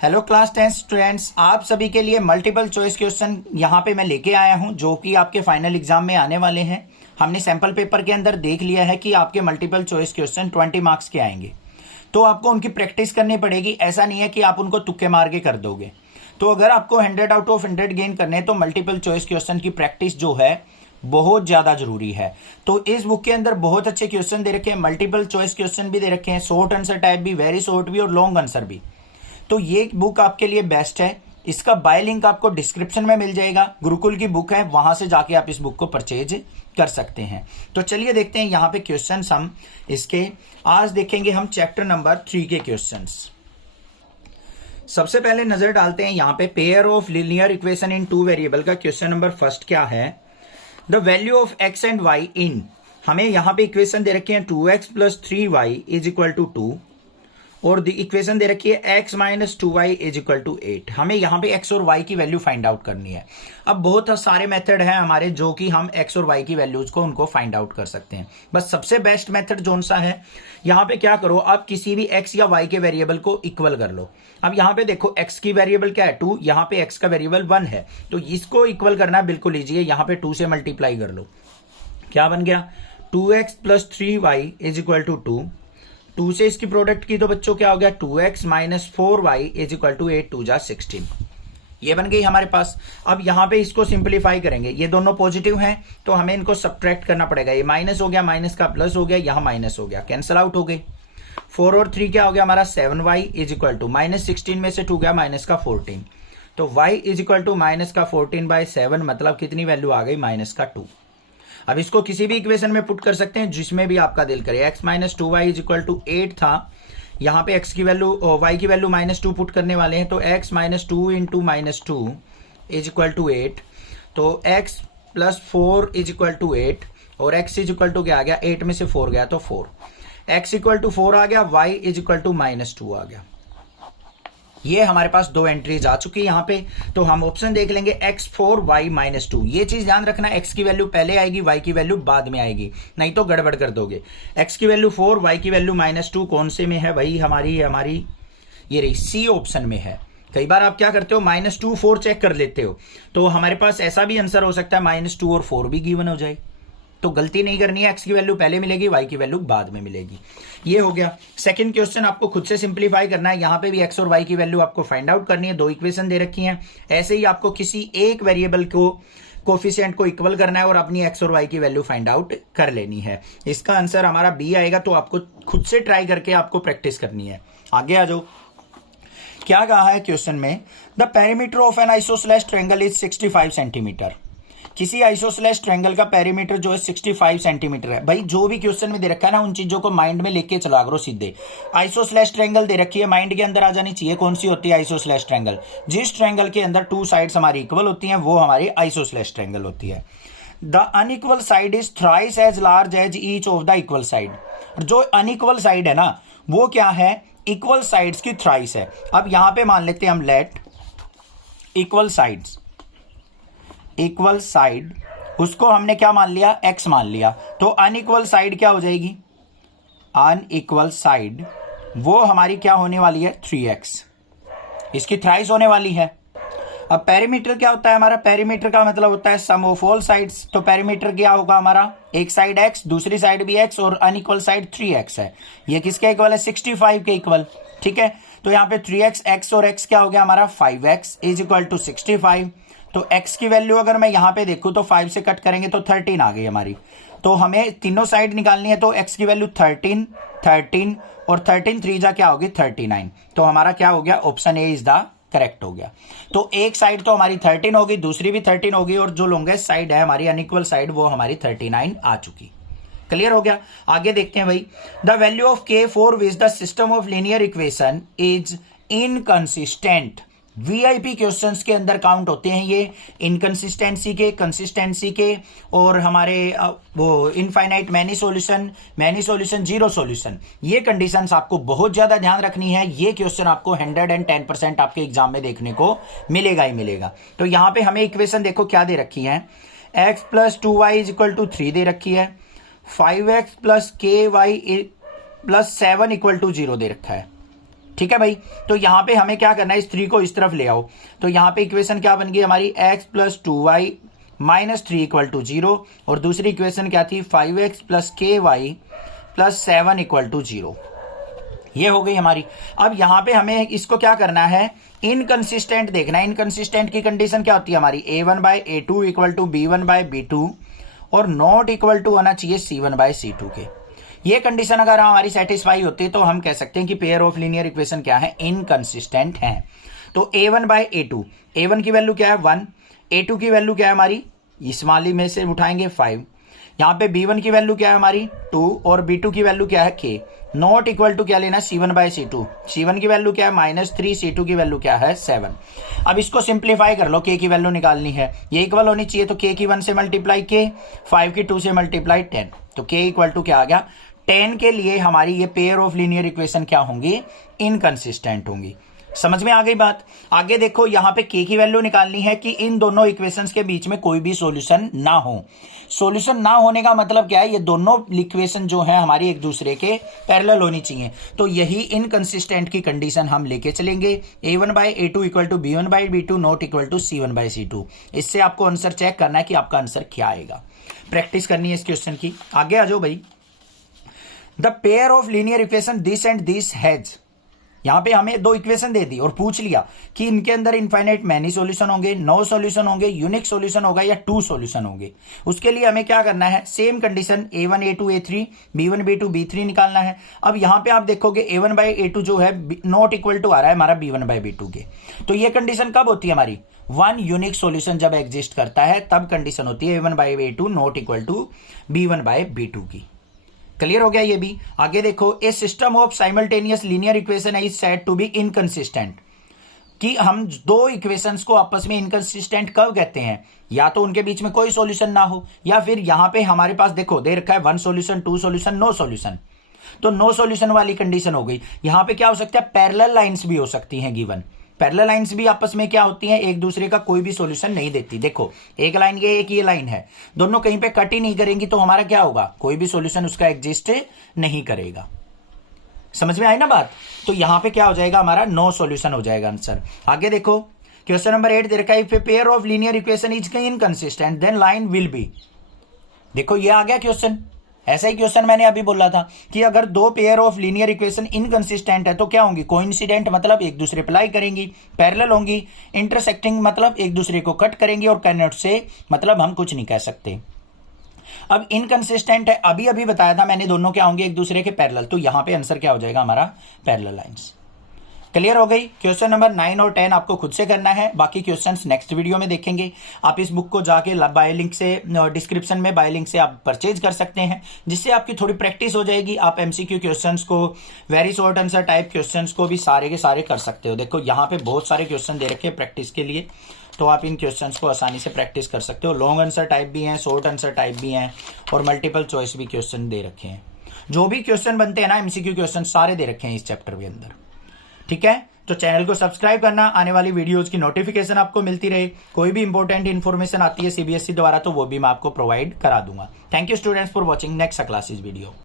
Hello class 10 students, आप सभी के लिए मल्टीपल चॉइस क्वेश्चन यहाँ पे मैं लेके आया हूँ जो कि आपके फाइनल एग्जाम में आने वाले हैं। हमने सैंपल पेपर के अंदर देख लिया है कि आपके मल्टीपल चॉइस क्वेश्चन 20 मार्क्स के आएंगे, तो आपको उनकी प्रैक्टिस करनी पड़ेगी। ऐसा नहीं है कि आप उनको तुक्के मार के कर दोगे। तो अगर आपको 100 आउट ऑफ 100 गेन करने हैं तो मल्टीपल चॉइस क्वेश्चन की प्रैक्टिस जो है बहुत ज्यादा जरूरी है। तो इस बुक के अंदर बहुत अच्छे क्वेश्चन दे रखे हैं, मल्टीपल चॉइस क्वेश्चन भी दे रखे हैं, शॉर्ट आंसर टाइप भी, वेरी शॉर्ट भी और लॉन्ग आंसर भी। तो ये बुक आपके लिए बेस्ट है। इसका बाय लिंक आपको डिस्क्रिप्शन में मिल जाएगा। गुरुकुल की बुक है, वहां से जाके आप इस बुक को परचेज कर सकते हैं। तो चलिए देखते हैं यहाँ पे क्वेश्चंस हम इसके आज देखेंगे। हम चैप्टर नंबर 3 के क्वेश्चंस सबसे पहले नजर डालते हैं। यहाँ पे pair of linear equation in 2 variable का क्वेश्चन नंबर फर्स्ट क्या है। The value of x and y in, हमें यहाँ पे इक्वेशन दे रखी है 2x + 3y = 2 और द इक्वेशन दे रखी है x - 2y = 8। हमें यहाँ पे x और y की वैल्यू फाइंड आउट करनी है। अब बहुत सारे मेथड हैं हमारे जो कि हम x और y की वैल्यूज को उनको फाइंड आउट कर सकते हैं। बस सबसे बेस्ट मेथड कौन सा है, यहाँ पे क्या करो, आप किसी भी x या y के वेरिएबल को इक्वल कर लो। अब यहाँ पे देखो x की वेरिएबल क्या है 2, यहाँ पे x का वेरिएबल 1 है, तो इसको इक्वल करना बिल्कुल ईजी है। यहाँ पे 2 से मल्टीप्लाई कर लो, क्या बन गया 2x + 3y = 2। 2 से इसकी प्रोडक्ट की तो बच्चों क्या हो गया 2x - 4y = 8 2 जा 16। ये बन गई हमारे पास। अब यहां पे इसको सिंपलीफाई करेंगे, ये दोनों पॉजिटिव हैं तो हमें इनको सब्ट्रैक्ट करना पड़ेगा। ये माइनस हो गया, माइनस का प्लस हो गया, यहां माइनस हो गया, कैंसिल आउट हो गई। 4 और 3 क्या हो गया हमारा 7y = -16 में से 2 गया -14, तो y = -14/7 मतलब कितनी वैल्यू आ गई -2। अब इसको किसी भी इक्वेशन में पुट कर सकते हैं जिसमें भी आपका दिल करे। x - 2y = 8 था, यहाँ पे x की वैल्यू y की वैल्यू -2 पुट करने वाले हैं, तो x - 2 × -2 = 8, तो x + 4 = 8 और x क्या आ गया 8 में से 4 गया तो 4, x = 4 आ गया, y = -2 आ गया। ये हमारे पास 2 एंट्रीज आ चुकी है यहाँ पे। तो हम ऑप्शन देख लेंगे x4 y -2। ये चीज ध्यान रखना, x की वैल्यू पहले आएगी, y की वैल्यू बाद में आएगी, नहीं तो गड़बड़ कर दोगे। x की वैल्यू 4, y की वैल्यू -2 कौन से में है, वही हमारी ये रही सी ऑप्शन में है। कई बार आप क्या करते हो -2 4 चेक कर लेते हो, तो हमारे पास ऐसा भी आंसर हो सकता है -2 और 4 भी गिवन हो जाए। तो गलती नहीं करनी है, x की वैल्यू पहले मिलेगी, y की वैल्यू बाद में मिलेगी। ये हो गया। सेकंड क्वेश्चन आपको खुद से सिंपलीफाई करना है। यहां पे भी x और y की वैल्यू आपको फाइंड आउट करनी है। 2 इक्वेशन दे रखी हैं, ऐसे ही आपको किसी एक वेरिएबल को कोफिशिएंट को इक्वल करना है और अपनी x और y की वैल्यू फाइंड आउट कर लेनी है। इसका आंसर हमारा बी आएगा, तो आपको खुद से ट्राई करके आपको प्रैक्टिस करनी है। आगे आ जाओ, क्या कहा है क्वेश्चन में, the perimeter of N isosceles triangle is 65 centimetre. किसी आइसोसेलेस ट्रायंगल का पेरीमीटर जो है 65 सेंटीमीटर है। भाई जो भी क्वेश्चन में दे रखा है ना, उन चीजों को माइंड में लेके चला करो सीधे। आइसोसेलेस ट्रायंगल दे रखी है, माइंड के अंदर आ जानी चाहिए। कौन सी होती है आइसोसेलेस ट्रायंगल, जिस ट्रायंगल के अंदर 2 साइड्स हमारी इक्वल होती हैं वो हमारी आइसोसेलेस ट्रायंगल होती है। The unequal side is thrice as large as each of the equal side. जो अनइक्वल साइड है ना वो क्या है, इक्वल साइड्स की थ्राइस है। अब यहां पे मान लेते हैं हम, let equal sides, equal side उसको हमने क्या मान लिया x मान लिया, तो अनइक्वल साइड क्या हो जाएगी, अनइक्वल साइड वो हमारी क्या होने वाली है 3x, इसकी थ्राइस होने वाली है। अब पेरीमीटर क्या होता है हमारा, पेरीमीटर का मतलब होता है सम ऑफ ऑल साइड्स। तो पेरीमीटर क्या होगा हमारा, एक साइड x दूसरी साइड भी x और अनइक्वल साइड 3x है। ये किसके इक्वल है 65 के इक्वल, ठीक है। तो यहाँ पे 3x x और x क्या हो गया हमारा 5x = 65। तो x की वैल्यू अगर मैं यहां पे देखूं तो 5 से कट करेंगे तो 13 आ गई हमारी। तो हमें तीनों साइड निकालनी है, तो x की वैल्यू 13 और 13 3 जा क्या होगी 39। तो हमारा क्या हो गया, option A is the correct हो गया। तो एक साइड तो हमारी 13 होगी, दूसरी भी 13 होगी और जो लॉन्गेस्ट साइड है हमारी अनइक्वल साइड वो हमारी 39 आ चुकी। क्लियर हो गया। आगे देखते हैं भाई, the value of k4 which the system of linear equation is inconsistent. VIP questions के अंदर काउंट होते हैं ये, इनकंसिस्टेंसी के, कंसिस्टेंसी के और हमारे वो infinite many solution, zero solution. ये कंडीशंस आपको बहुत ज्यादा ध्यान रखनी है। ये क्वेश्चन आपको 110% आपके एग्जाम में देखने को मिलेगा ही मिलेगा। तो यहां पे हमें इक्वेशन देखो क्या दे रखी है, x + 2y = 3 दे रखी है, 5x + ky + 7 = 0 दे रखा है। ठीक है भाई। तो यहाँ पे हमें क्या करना है, इस 3 को इस तरफ ले आओ। तो यहाँ पे इक्वेशन क्या बन गई हमारी, x plus 2y minus 3 equal to 0, और दूसरी इक्वेशन क्या थी, 5x plus ky plus 7 equal to 0। ये हो गई हमारी। अब यहाँ पे हमें इसको क्या करना है, इनकंसिस्टेंट देखना है। इनकंसिस्टेंट की कंडीशन क्या होती है हमारी, a1 by a2 equal to b1 by b2 और नॉट इक्वल टू होना चाहिए c1 बाय c2 के। ये कंडीशन अगर हमारी सेटिस्फाई होती है तो हम कह सकते हैं कि पेयर ऑफ लीनियर इक्वेशन क्या है, इनकंसिस्टेंट है। तो a1 बाय a2, a1 की वैल्यू क्या है 1, a2 की वैल्यू क्या है हमारी, इस वाली में से उठाएंगे 5, यहाँ पे b1 की वैल्यू क्या है हमारी 2 और b2 की वैल्यू क्या है k। नॉट इक्वल टू क्या लेना, c1 बाय c2, c1 की वैल्यू क्या है -3, c2 की वैल्यू क्या है 7। अब इसको सिंप्लीफाई कर लो, k की वैल्यू निकालनी है, ये इक्वल होनी चाहिए। तो k की 1 से मल्टीप्लाई k, 5 की 2 से मल्टीप्लाई 10, तो k इक्वल टू क्या आ गया 10। के लिए हमारी ये पेयर ऑफ लीनियर इक्वेशन क्या होंगी, इनकंसिस्टेंट होंगी। समझ में आ गई बात। आगे देखो, यहाँ पे k की वैल्यू निकालनी है कि इन दोनों इक्वेशंस के बीच में कोई भी सॉल्यूशन ना हो। सॉल्यूशन ना होने का मतलब क्या है, ये दोनों इक्वेशन जो है हमारी एक दूसरे के पैरेलल होनी चाहिए। तो यही इनकंसिस्टेंट की कंडीशन हम लेके चलेंगे, a1 by a2 equal to b1 by b2 not equal to c1 by c2। इससे आपको आंसर चेक करना है कि आपका आंसर क्या आएगा, प्रैक्टिस करनी है इस क्वेश्चन की। आगे आ जाओ भाई। The pair of linear equation this and this has, यहां पे हमें 2 इक्वेशन दे दी और पूछ लिया कि इनके अंदर इनफाइनाइट मैनी सॉल्यूशन होंगे, 9 सॉल्यूशन होंगे, यूनिक सॉल्यूशन होगा या 2 सॉल्यूशन होंगे। उसके लिए हमें क्या करना है, same condition a1 a2 a3 b1 b2 b3 निकालना है। अब यहां पे आप देखोगे a1 बाय a2 जो है नॉट इक्वल टू आ रहा है हमारा b1 बाय b2 के। तो ये कंडीशन कब होती है हमारी, 1 यूनिक सॉल्यूशन जब एग्जिस्ट करता है तब कंडीशन होती है a1 by a2 not equal to b1 by b2 की। क्लियर हो गया ये भी। आगे देखो, a system of simultaneous linear equation is said to be inconsistent, कि हम 2 इक्वेशंस को आपस में इनकंसिस्टेंट कब कहते हैं, या तो उनके बीच में कोई सॉल्यूशन ना हो, या फिर यहां पे हमारे पास देखो दे रखा है 1 सॉल्यूशन 2 सॉल्यूशन नो सॉल्यूशन। तो नो सॉल्यूशन वाली कंडीशन हो गई। यहां पे क्या हो सकता है, पैरेलल लाइंस भी हो सकती हैं गिवन। पैरेलल लाइंस भी आपस में क्या होती हैं, एक दूसरे का कोई भी सॉल्यूशन नहीं देती। देखो एक लाइन ये, एक ये लाइन है, दोनों कहीं पे कट ही नहीं करेंगी, तो हमारा क्या होगा, कोई भी सॉल्यूशन उसका एग्जिस्ट नहीं करेगा। समझ में आई ना बात। तो यहां पे क्या हो जाएगा हमारा, नो सॉल्यूशन हो जाएगा आंसर। आगे देखो, क्वेश्चन नंबर 8 दे रखा है, if a pair of linear equation is inconsistent then line will be. देखो ये आ गया क्वेश्चन, ऐसा ही क्वेश्चन मैंने अभी बोला था कि अगर 2 pair of linear equation inconsistent है तो क्या होंगी, कोइंसिडेंट मतलब एक दूसरे पर लाई करेंगी, पैरेलल होंगी, इंटरसेक्टिंग मतलब एक दूसरे को कट करेंगी, और कैनॉट से मतलब हम कुछ नहीं कह सकते। अब इनकंसिस्टेंट है, अभी अभी बताया था मैंने, दोनों क्या होंगे, एक दूसरे के पैरेलल। तो यहां पे आंसर क्या हो जाएगा हमारा, पैरेलल लाइंस। क्लियर हो गई। क्वेश्चन नंबर 9 और 10 आपको खुद से करना है, बाकी क्वेश्चंस नेक्स्ट वीडियो में देखेंगे। आप इस बुक को जाके बाय लिंक से, डिस्क्रिप्शन में बाय लिंक से आप परचेज कर सकते हैं, जिससे आपकी थोड़ी प्रैक्टिस हो जाएगी। आप एमसीक्यू क्वेश्चंस को, very short answer type questions को भी सारे के सारे कर सकते हो। देखो यहाँ पे बहुत सारे क्वेश्चन दे रखे हैं प्रैक्टिस के लिए, तो आप इन क्वेश्चंस को आसानी से प्रैक्टिस कर सकते हो। लॉन्ग आंसर टाइप भी हैं, शॉर्ट आंसर टाइप भी हैं, और मल्टीपल चॉइस भी क्वेश्चन दे रखे हैं। जो भी क्वेश्चन बनते हैं ना एमसीक्यू क्वेश्चन, सारे दे रखे हैं इस चैप्टर के अंदर। ठीक है, तो चैनल को सब्सक्राइब करना, आने वाली वीडियोज की नोटिफिकेशन आपको मिलती रहे। कोई भी इंपॉर्टेंट इन्फॉर्मेशन आती है सीबीएसई द्वारा तो वो भी मैं आपको प्रोवाइड करा दूंगा। Thank you students for watching next classes video.